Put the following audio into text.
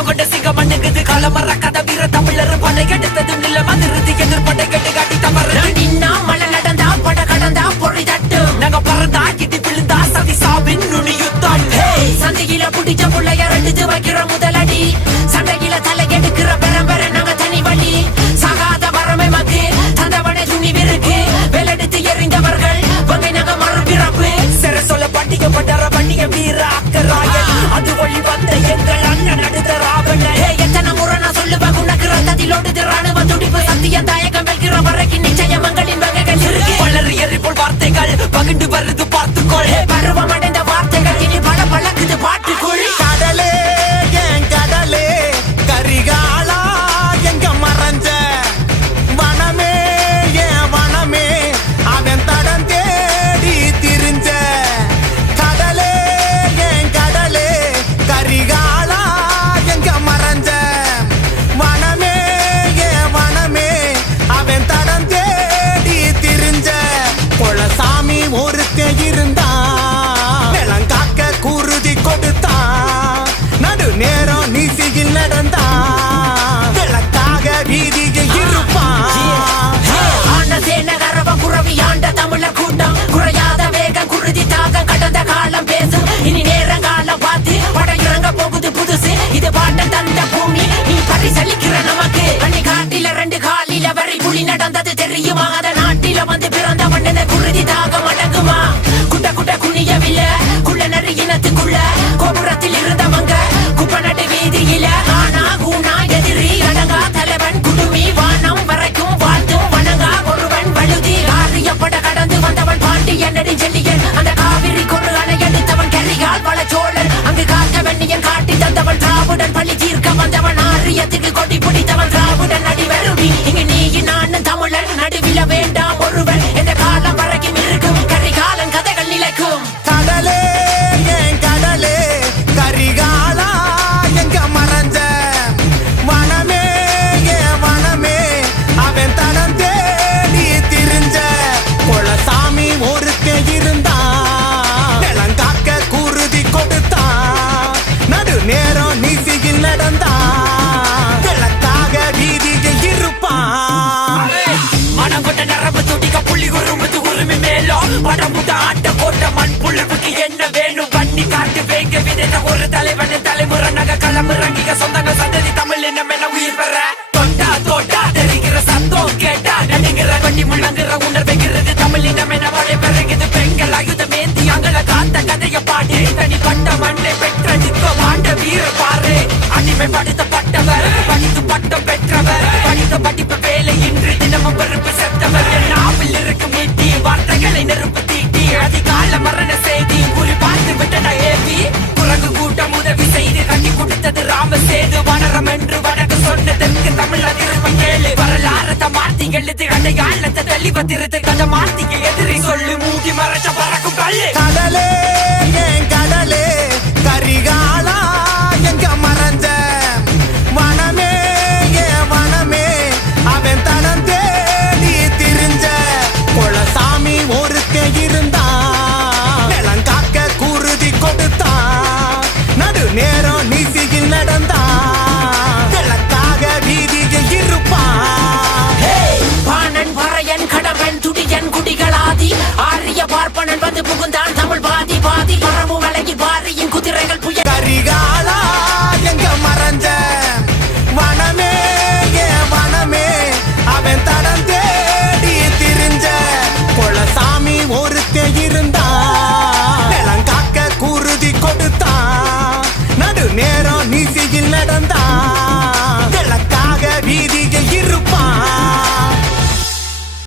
சின்ன கொண்ட சிங்க மண்ணுக்குது காலமர கதை வீர தமிழர் படை கெடுத்ததும் நில மந்திரத்து எதிர்படை கெட்டு காட்டி தவறு நின்னா மழை நடந்தா பட கடந்தா பொறி தட்டு நாங்க பறந்தா கிட்டி விழுந்தா சதி சாவின் நுனி யுத்தம் சந்தையில புடிச்ச புள்ளைய ரெண்டு வைக்கிற முதலடி சண்டையில தலை எடுக்கிற பெரம்பெற நாங்க தனி வழி சாகாத வரமை மக்கு தந்தவனை துணிவிருக்கு வெள்ளெடுத்து எறிந்தவர்கள் வங்கை நாங்க மறுபிறப்பு சிற சொல்ல பண்டிகை பட்டற பண்டிகை வீர அக்கராயன் அது வழி வந்த எங்கள் அண்ணன் அடுத்த ராவண எத்தனை முறை நான் சொல்லுவேன் உனக்கு ரத்தத்திலோடு ராணுவ துடிப்பு சத்திய தாயகம் வெல்கிற வரைக்கும் நிச்சயம் மங்களின் வகைகள் இருக்கு வளர் எரிபோல் வார்த்தைகள் பகிர்ந்து வருது பார்த்துக்கொள் பருவம் அடைந்த வார்த்தைகள் இனி பல பழக்குது பாட்டுக்குள் கடலே என் கடலே கரிகாலா எங்க மறைஞ்ச வனமே என் வனமே அவன் தடம் தேடி திரிஞ்ச கடலே என் கடலே கரிகாலா எங்க மறைஞ்ச வனமே என் வனமே அவன் தடம் தேடி திரிஞ்ச குலசாமி ஒருத்தே இருந்தா நிலங்காக்க குருதி கொடுத்தா நடு நேரம் நீசியில் நடந்தா விளக்காக வீதியில் இருப்பான் ஆண்ட சேனகரவ குறவி ஆண்ட தமிழர் கூட்டம் குறையாத வேகம் குருதி தாகம் கடந்த காலம் பேசும் இனி நேரங்காலம் பார்த்து பட இறங்க போகுது புதுசு இது பாண்ட தந்த பூமி நீ பரிசளிக்கிற நமக்கு அன்னி காட்டில ரெண்டு காலில வரை புலி நடந்தது தெரியுமா அத நாட்டில வந்து பிறந்த மன்னன குருதி தாகம் அடங்குமா குட்ட குட்ட குனியவில்லை குள்ள நரி இனத்துக்குள்ள கோபுரத்தில் இருந்தவங்க குப்பநட்டு வீதியில ஆனா கூனா எதிரி அடங்கா தலைவன் குடுமி வானம் வரைக்கும் வாழ்த்தும் வணங்கா ஒருவன் வழுதி ஆரியப்பட கடந்து வந்தவன் பாண்டியன் நெடுஞ்செல்லியன் அந்த காவிரி கொண்டு அணை எடுத்தவன் கரிகால் பல சோழன் அங்கு காக்க வெண்ணியன் காட்டி தந்தவன் திராவுடன் பள்ளி தீர்க்க வந்தவன் ஆரியத்துக்கு கொடி பிடித்தவன் திராவுடன் அடிவருடி இங்கு நீ நான் தமிழன் நடுவில வேண்டாம் ஒருவன் எந்த காலம் வரைக்கும் இருக்கும் கரிகாலன் கதைகள் நிலைக்கும் கடலே என் கடலே கரிகாலா எங்க மறைஞ்ச வனமே என் வனமே அவன் தடம் தேடி திரிஞ்ச குலசாமி ஒருத்தே இருந்தா நிலங்காக்க குருதி கொடுத்தா நடு நேரம் நீசியில் நடந்தா விளக்காக வீதியில் இருப்பான் மனங்கொண்ட நரம்பு துடிக்க புள்ளி உருமுது உரிமை மேலும் படமுட ஆட்ட போட்ட மண் புழுவுக்கு என்ன வேணும் பண்ணி காட்டு வேங்க விதைத்த ஒரு தலைவன் தலைமுறை நக களமிறங்கிக சொந்தங்க சந்ததி தமிழ் என்ன மேல உயிர் பெற தொட்டா தோட்டா தெரிகிற சத்தம் கேட்டா நடுங்கிற வண்டி முழங்குற உணர்வைகிறது தமிழ் இனம் என வழி பெருகுது பெண்கள் ஆயுதம் ஏந்தி அங்கள காத்த கதைய பாடு தனிப்பட்ட மண்ணை பெற்றெடுக்க மாண்ட வீர பாரு அடிமைப்படுத்தப்பட்டவர் படித்து பட்டம் பெற்றவர் படித்த படிப்பு வேலை இன்று தினமும் வெறுப்பு செத்தவர் என் நாவில் இருக்கும் ஈட்டி வார்த்தைகளை நெருப்பு தீட்டி அதிகால மரண செய்தி குறி பார்த்து விட்டன ஏவி குரங்கு கூட்டம் உதவி செய்து கட்டி கொடுத்தது ராம சேது வனரம் என்று வடக்கு சொன்னதற்கு தமிழ் அதிர்வு கேளு வரலாறத்தை மாத்தி எழுது அடையாளத்தை தெளிவ திருத்து கதை மாத்திக்கு எதிரி சொல்லு மூடி மறைச்ச பறக்கும் கல்லு கடலே என் கடலே கரிகாலா எங்க மறைஞ்ச வனமே என் வனமே அவன் தடம் தேடி திரிஞ்ச குலசாமி ஒருத்தே இருந்தா நிலங்காக்க குருதி கொடுத்தா நடு நேரம் நீசியில் நடந்தா விளக்காக வீதியில் இருப்பான் பாணன் பறையன் கடவன் துடியன் குடிகளாதி ஆரிய பார்ப்பனன் வந்து புகுந்தான் தமிழ் பாதி பாதி பரமு வழங்கி பாரியின் குதிரைகள் புய கரிகாலா எங்க மறைஞ்ச வனமே என் வனமே அவன் தடம் தேடி திரிஞ்ச குலசாமி ஒருத்தே இருந்தா நிலங்காக்க குருதி கொடுத்தா நடு நேரம் நீசியில் நடந்தா